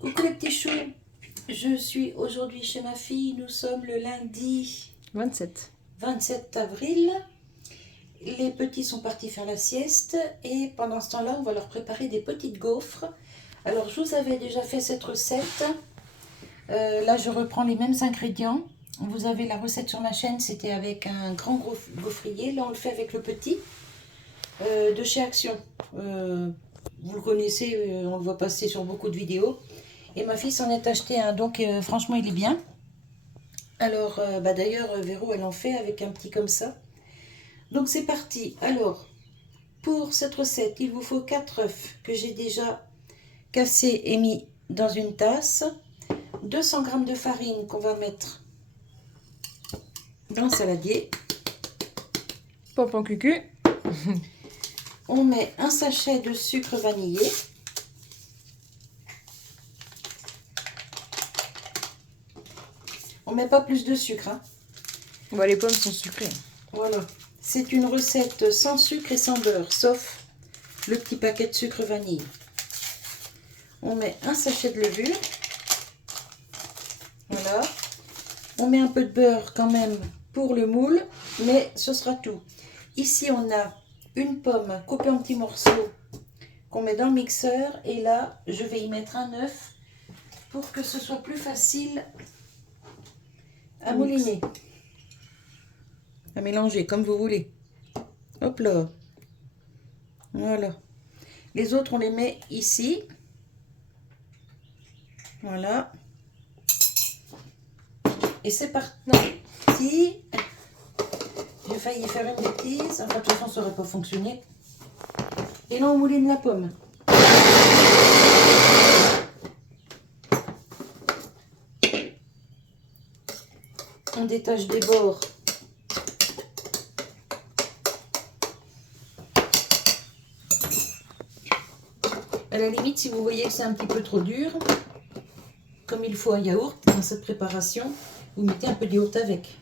Coucou les petits choux, je suis aujourd'hui chez ma fille, nous sommes le lundi 27 avril. Les petits sont partis faire la sieste et pendant ce temps-là, on va leur préparer des petites gaufres. Alors, je vous avais déjà fait cette recette. Là, je reprends les mêmes ingrédients. Vous avez la recette sur ma chaîne, c'était avec un grand gaufrier. Là, on le fait avec le petit de chez Action. Vous le connaissez, on le voit passer sur beaucoup de vidéos. Et ma fille s'en est acheté un, donc franchement, il est bien. Alors, d'ailleurs, Véro, elle en fait avec un petit comme ça. Donc, c'est parti. Alors, pour cette recette, il vous faut 4 œufs que j'ai déjà cassés et mis dans une tasse. 200 g de farine qu'on va mettre dans le saladier. Pompon cucu. On met un sachet de sucre vanillé. On met pas plus de sucre, hein. Bon, les pommes sont sucrées. Voilà. C'est une recette sans sucre et sans beurre, sauf le petit paquet de sucre vanille. On met un sachet de levure. Voilà. On met un peu de beurre quand même pour le moule, mais ce sera tout. Ici, on a une pomme coupée en petits morceaux qu'on met dans le mixeur. Et là, je vais y mettre un œuf pour que ce soit plus facile à mouliner. À mélanger comme vous voulez. Hop là. Voilà. Les autres, on les met ici. Voilà. Et c'est parti. J'ai failli faire une bêtise. Enfin, de toute façon, ça n'aurait pas fonctionné. Et là, on mouline la pomme. On détache des bords. À la limite, si vous voyez que c'est un petit peu trop dur, comme il faut un yaourt dans cette préparation, vous mettez un peu de yaourt avec.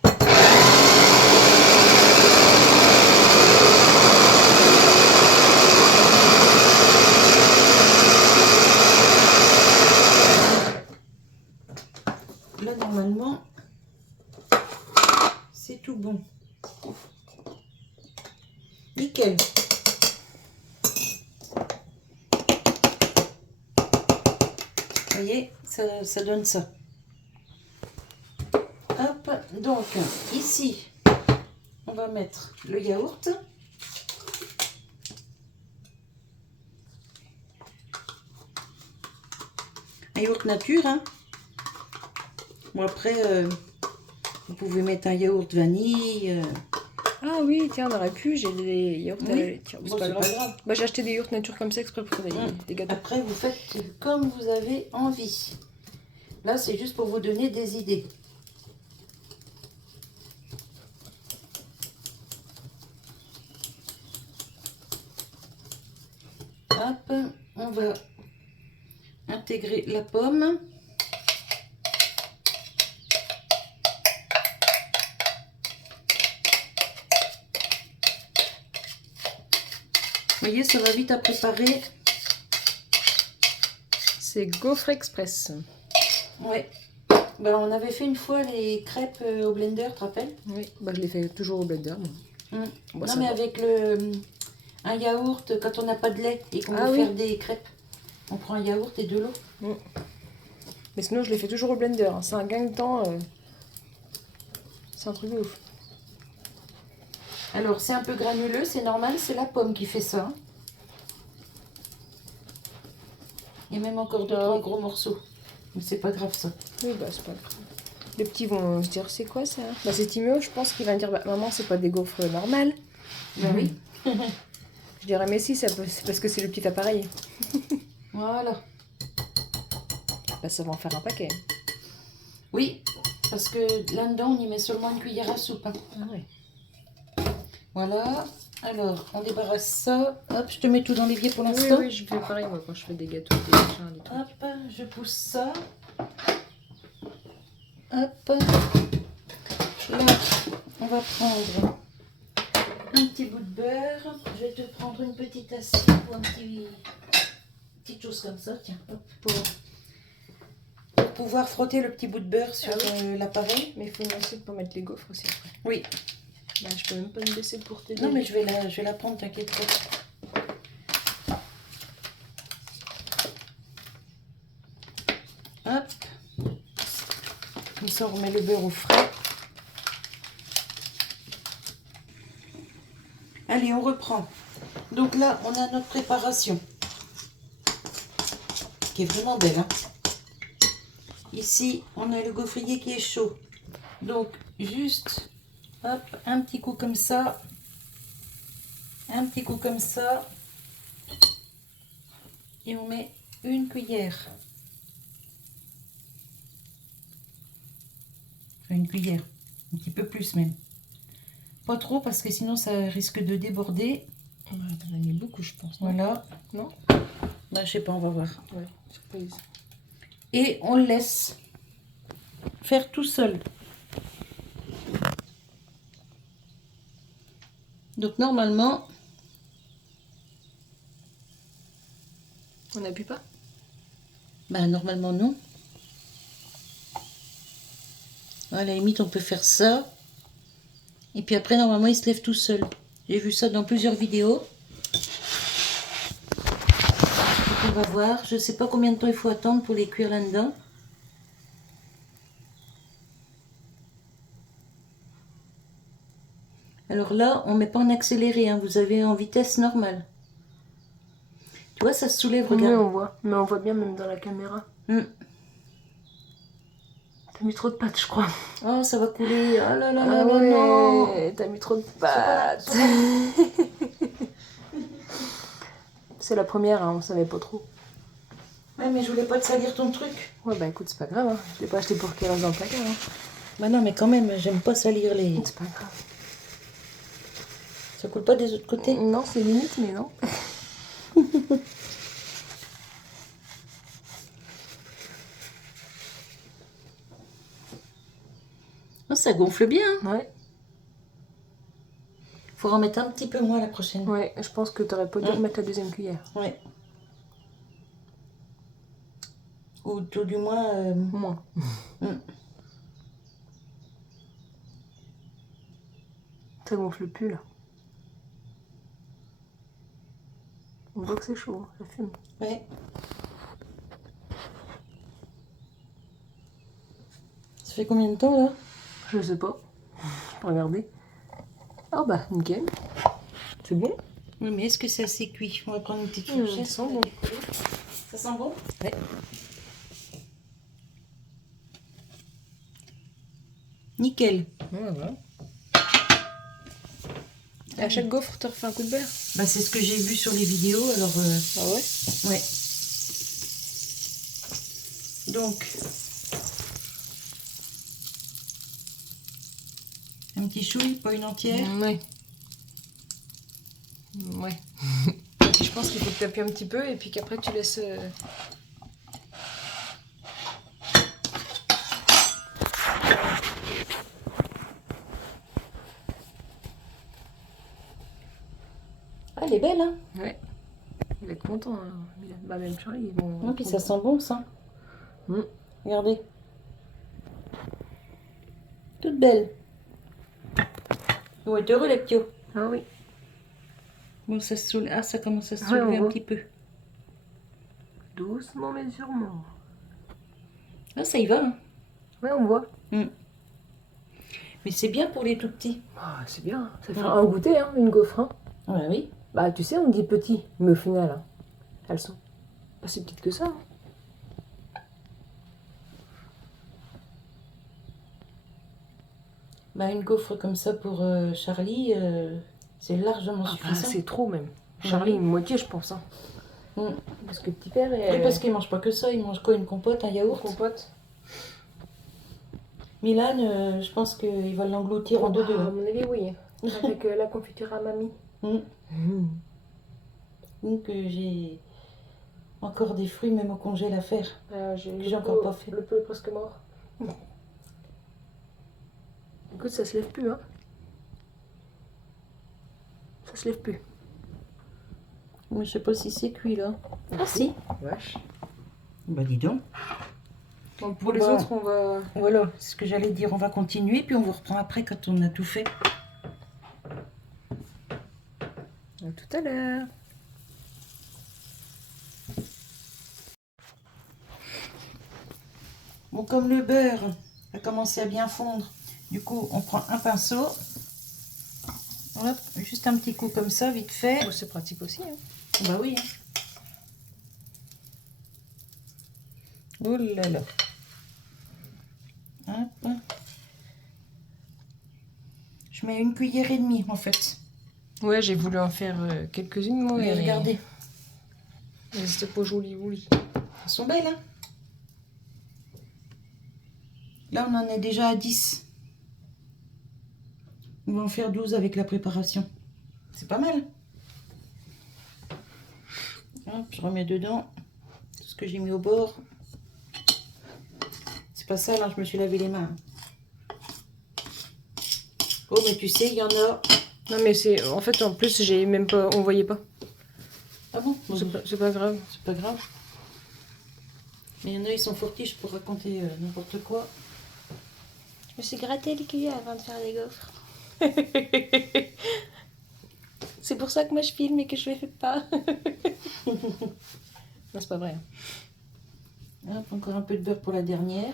Là, normalement, c'est tout bon. Nickel. Vous voyez, ça donne ça. Hop, donc ici, on va mettre le yaourt. Un yaourt nature, hein. Bon, après, vous pouvez mettre un yaourt vanille. Ah oui, tiens, on aurait pu, j'ai des yaourts Oui. à la laitière. Bon, C'est pas grave. Bah, j'ai acheté des yaourts nature comme ça exprès pour des gâteaux. Après, vous faites comme vous avez envie. Là, c'est juste pour vous donner des idées. Hop, on va intégrer la pomme. Vous voyez, ça va vite à préparer. C'est Gaufre Express. Ouais. Ben, on avait fait une fois les crêpes au blender, tu te rappelles? Oui, bah, je les fais toujours au blender. Bon, Non, ça mais va. avec un yaourt, quand on n'a pas de lait et qu'on veut faire des crêpes, on prend un yaourt et de l'eau. Mais sinon, je les fais toujours au blender. Hein. C'est un gain de temps. C'est un truc de ouf. Alors, c'est un peu granuleux, c'est normal, c'est la pomme qui fait ça. Il y a même encore 2-3 gros morceaux. Mais c'est pas grave ça. Oui, bah c'est pas grave. Les petits vont se dire, c'est quoi ça? Bah c'est Timéo, je pense qu'il va me dire, bah, maman, c'est pas des gaufres normales. Ben oui. Je dirais, mais si, c'est parce que c'est le petit appareil. Voilà. Bah ça va en faire un paquet. Oui, parce que là-dedans, on y met seulement une cuillère à soupe. Hein. Ah ouais. Voilà. Alors, on débarrasse ça. Hop, je te mets tout dans l'évier pour l'instant. Oui, je fais pareil, moi, quand je fais des gâteaux, des machins, des trucs. Hop, je pousse ça. Hop. Là, on va prendre un petit bout de beurre. Je vais te prendre une petite assiette ou un petite chose comme ça. Tiens, hop, pour pouvoir frotter le petit bout de beurre sur l'appareil. Mais il faut une assiette pour mettre les gaufres aussi après. Oui. Bah, je peux même pas me baisser pour t'aider. Non, mais je vais la prendre, t'inquiète pas. Hop. Comme ça, on remet le beurre au frais. Allez, on reprend. Donc là, on a notre préparation. Qui est vraiment belle. Hein. Ici, on a le gaufrier qui est chaud. Donc, juste, hop, un petit coup comme ça. Un petit coup comme ça. Et on met une cuillère. Enfin, une cuillère. Un petit peu plus même. Pas trop parce que sinon ça risque de déborder. On en a mis beaucoup, je pense. Non, voilà. Non, bah, je sais pas, on va voir. Ouais, surprise. Et on le laisse faire tout seul. Donc normalement... On n'appuie pas? Bah normalement non. À la limite on peut faire ça. Et puis après normalement il se lève tout seul. J'ai vu ça dans plusieurs vidéos. Donc on va voir. Je sais pas combien de temps il faut attendre pour les cuire là-dedans. Alors là on met pas en accéléré. Hein. Vous avez en vitesse normale. Tu vois, ça se soulève, regarde. Oui, on voit. Mais on voit bien même dans la caméra. T'as mis trop de pâtes, je crois. Oh, ça va couler. Oh là là là là, non. T'as mis trop de pâtes. C'est la première, hein, on savait pas trop. Ouais, mais je voulais pas te salir ton truc. Ouais, bah écoute, c'est pas grave. Hein. Je l'ai pas acheté pour qu'elle reste dans le placard. Hein. Bah non, mais quand même, j'aime pas salir les... C'est pas grave. Ça coule pas des autres côtés? Non, c'est limite, mais non. Oh, ça gonfle bien. Hein. Ouais. Faut en mettre un petit peu moins la prochaine. Ouais, je pense que t'aurais pas dû remettre la deuxième cuillère. Ouais. Ou tout du moins... Moins. Ça gonfle plus, là. On voit que c'est chaud, ça fume. Ouais. Ça fait combien de temps, là? Je sais pas. Je peux regarder. Oh bah, nickel. C'est bon? Oui, mais est-ce que c'est assez cuit? On va prendre une petite fourchette. Ça sent bon. Ça sent bon? Ouais. Nickel. Ouais, voilà. Et à chaque gaufre, tu refais un coup de beurre? Bah, c'est ce que j'ai vu sur les vidéos, alors... Ah ouais? Ouais. Donc... Un petit chouille, pas une entière. Ouais. Ouais. Je pense qu'il faut que tu appuies un petit peu et puis qu'après tu laisses... Ah, elle est belle, hein? Ouais. Il va être content. Hein. Bah, même Charlie. Ils vont... Non, puis ça sent bon, ça. Regardez. Toute belle. Ils vont être heureux, les petits. Ah oui. Bon, ça se soulève. Ah, ça commence à se soulever un petit peu. Doucement, mais sûrement. Ah, ça y va, hein? Ouais, on voit. Mais c'est bien pour les tout petits. Ah, c'est bien. Ça fait un goûter, hein, une gaufre. Hein. Ouais, oui. Bah, tu sais, on dit petit, mais au final, hein, elles sont pas si petites que ça. Hein. Bah, une gaufre comme ça pour Charlie, c'est largement suffisant. C'est trop même. Charlie, une moitié, je pense. Hein. Parce que petit père est... Oui, parce qu'il mange pas que ça, il mange quoi? Une compote, un yaourt? Une compote. Milan, je pense qu'il va l'engloutir en deux. À mon avis, oui. Avec la confiture à mamie. Donc j'ai encore des fruits même au congèle à faire. J'ai encore pas fait. Le peu est presque mort. Écoute, ça se lève plus, hein. Ça se lève plus. Mais je sais pas si c'est cuit là. Ah si. Vache. Bah dis donc. Donc pour les autres, on va... Voilà, c'est ce que j'allais dire. On va continuer, puis on vous reprend après quand on a tout fait. À tout à l'heure. Bon, comme le beurre a commencé à bien fondre, du coup, on prend un pinceau. Hop, juste un petit coup comme ça, vite fait. Oh, c'est pratique aussi. Hein. Bah oui. Oh là là. Hop. Je mets 1,5 cuillère en fait. Ouais, j'ai voulu en faire quelques-unes, moi. Mais regardez. C'était pas joli. Elles sont belles, hein. Là, on en est déjà à 10. On va en faire 12 avec la préparation. C'est pas mal. Hop, je remets dedans tout ce que j'ai mis au bord. C'est pas ça, là, je me suis lavé les mains. Oh, mais tu sais, il y en a... Non, mais c'est... En fait, en plus, j'ai même pas... On voyait pas. Ah bon? C'est pas grave. C'est pas grave. Mais il y en a, ils sont fortiches pour raconter n'importe quoi. Je me suis gratté les cuillères avant de faire les gaufres. C'est pour ça que moi je filme et que je les fais pas. Non, c'est pas vrai. Hop, encore un peu de beurre pour la dernière.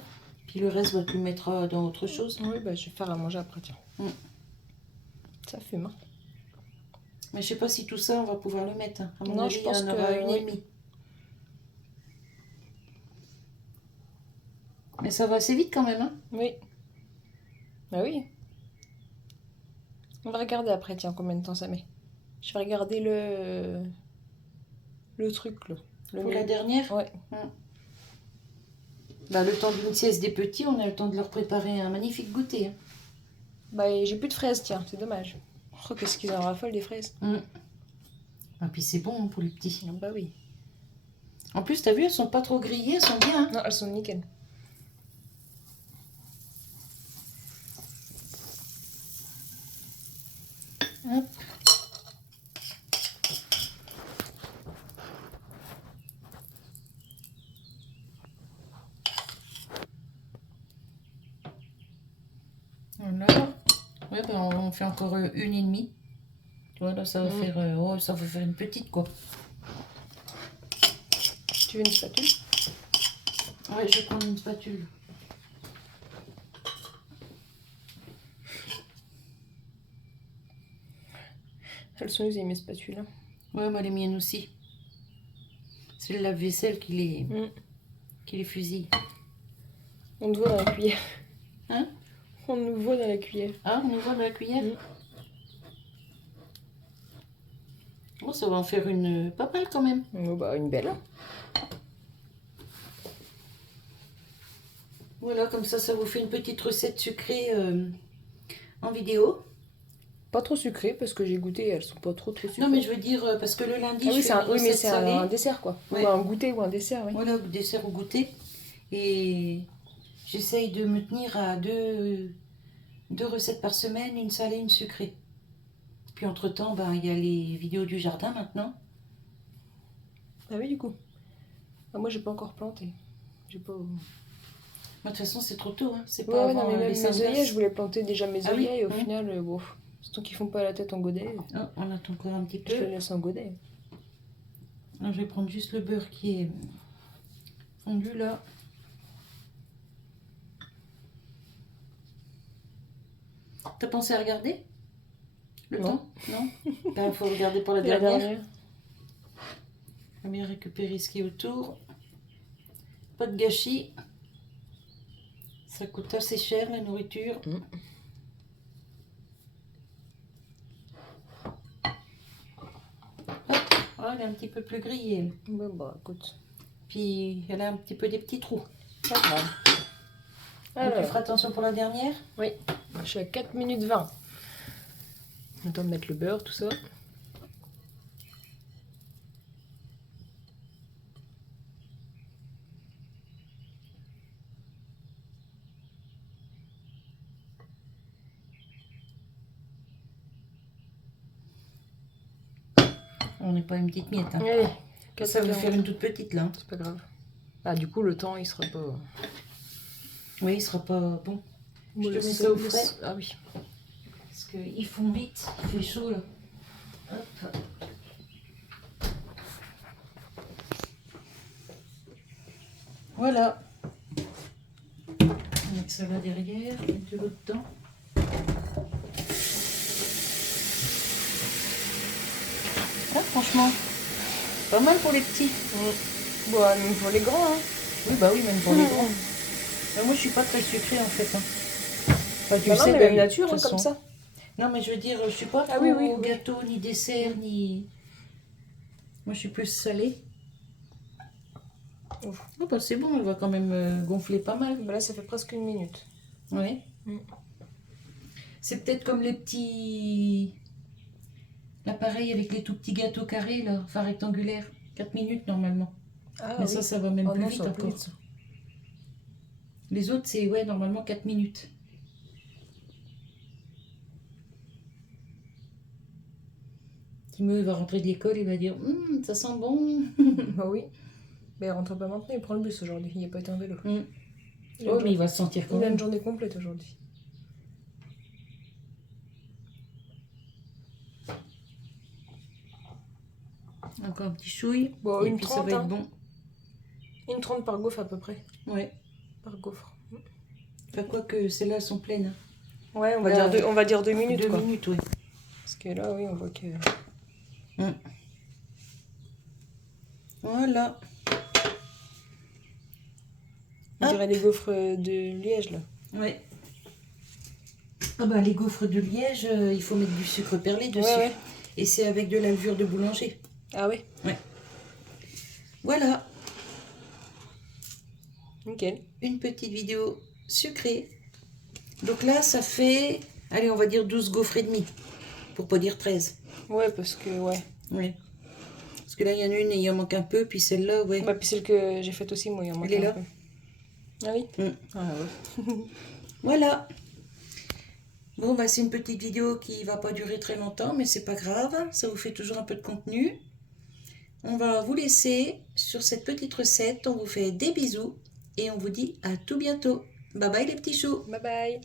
Puis le reste, tu le mettras dans autre chose. Oui, bah, je vais faire à manger après, tiens. Ça fume. Hein. Mais je sais pas si tout ça, on va pouvoir le mettre. À mon non, avis, je pense il y en aura que... une et demie. Mais ça va assez vite quand même, hein? Oui. Bah oui. On va regarder après, tiens, combien de temps ça met. Je vais regarder le truc, là. Pour la dernière? Ouais. Bah, le temps d'une sieste des petits, on a le temps de leur préparer un magnifique goûter. Hein. Bah, j'ai plus de fraises, tiens, c'est dommage. Oh, qu'est-ce qu'ils en raffolent des fraises. Ah, puis c'est bon hein, pour les petits. Ah, bah oui. En plus, t'as vu, elles sont pas trop grillées, elles sont bien. Hein. Non, elles sont nickel. Hop. Voilà. Ouais, bah, on fait encore 1,5. Voilà, ça va faire, ça va faire une petite quoi. Tu veux une spatule? Ouais, je vais prendre une spatule. Elles sont usées mes spatules. Hein. Ouais, moi les miennes aussi. C'est le lave-vaisselle qui les fusille. On te voit dans la cuillère. Hein? On nous voit dans la cuillère. Ah, on nous voit dans la cuillère? Oh, ça va en faire une pas mal quand même. Oh, bah, une belle. Voilà, comme ça vous fait une petite recette sucrée en vidéo. Pas trop sucrée parce que j'ai goûté, elles sont pas trop sucrées. Non, mais je veux dire, parce que le lundi, je fais une recette mais c'est un dessert quoi. Ouais. Ou un goûter ou un dessert, oui. Voilà, dessert ou goûter. Et j'essaye de me tenir à deux recettes par semaine, une salée, une sucrée. Puis entre-temps, ben, il y a les vidéos du jardin maintenant. Ah oui, du coup. Ah, moi, j'ai pas encore planté. J'ai pas... De toute façon, c'est trop tôt. Hein. C'est Ouais, pas non, mais même les mes œillets, je voulais planter déjà mes œillets et au oui. final, bon, surtout qu'ils font pas la tête en godet. Oh, on attend encore un petit peu. Je les laisse en godet. Alors, je vais prendre juste le beurre qui est fondu là. T'as pensé à regarder le temps? Non. Il faut regarder pour la dernière. On va bien récupérer ce qui est autour. Pas de gâchis. Ça coûte assez cher la nourriture. Hop, oh, elle est un petit peu plus grillée. Bah, écoute. Puis elle a un petit peu des petits trous. Pas grave. Donc tu feras attention pour la dernière? Oui, je suis à 4 minutes 20. On attend de mettre le beurre, tout ça. On n'est pas une petite miette. Hein. Allez, ça va faire une toute petite là. C'est pas grave. Ah, du coup, le temps, il sera pas... Oui, il sera pas bon. Je te mets ça au frais. Ah oui. Parce qu'ils font vite, il fait chaud là. Hop. Voilà. On va mettre ça là derrière, mettre de l'eau dedans. Ah, franchement, pas mal pour les petits. Bah, même pour les grands. Hein. Oui, bah oui, même pour les grands. Mais moi, je suis pas très sucrée en fait. Hein. Enfin, tu sais, mais même nature, hein, comme ça. Non, mais je veux dire, je suis pas trop gâteau, ni dessert, ni... Moi, je suis plus salée. Oh, bah, c'est bon, elle va quand même gonfler pas mal. Bah là, ça fait presque 1 minute. Oui. C'est peut-être comme les petits... L'appareil avec les tout petits gâteaux carrés, là, enfin rectangulaires. 4 minutes normalement. Ah, mais ça va même plus vite encore. Vite. Les autres, c'est normalement 4 minutes. Timo va rentrer de l'école, il va dire ça sent bon. Bah oui. Mais il rentre pas maintenant, il prend le bus aujourd'hui. Il n'a pas été en vélo. Oh, mais il va se sentir quand même. Il a une journée complète aujourd'hui. Encore un petit chouille. Bon, et puis 30, ça va être bon. 1,30 par gaufre à peu près. Ouais. Par gaufre. Enfin, quoi que celles-là sont pleines. Ouais, on va dire 2 minutes. 2 minutes, oui. Parce que là, oui, on voit que... Voilà. On dirait les gaufres de Liège, là. Ouais. Ah bah, les gaufres de Liège, il faut mettre du sucre perlé dessus. Ouais. Et c'est avec de la levure de boulanger. Ah oui? Ouais. Voilà. Nickel. Une petite vidéo sucrée. Donc là, ça fait, allez, on va dire 12 gaufres et demi. Pour pas dire 13. Ouais, parce que, ouais. Oui. Parce que là, il y en a une et il en manque un peu. Puis celle-là, ouais. Bah, puis celle que j'ai faite aussi, moi, il en manque un peu. Elle est là. Ah oui? Ah ouais. Voilà. Bon, bah, c'est une petite vidéo qui va pas durer très longtemps, mais c'est pas grave. Ça vous fait toujours un peu de contenu. On va vous laisser sur cette petite recette. On vous fait des bisous et on vous dit à tout bientôt. Bye bye les petits choux. Bye bye.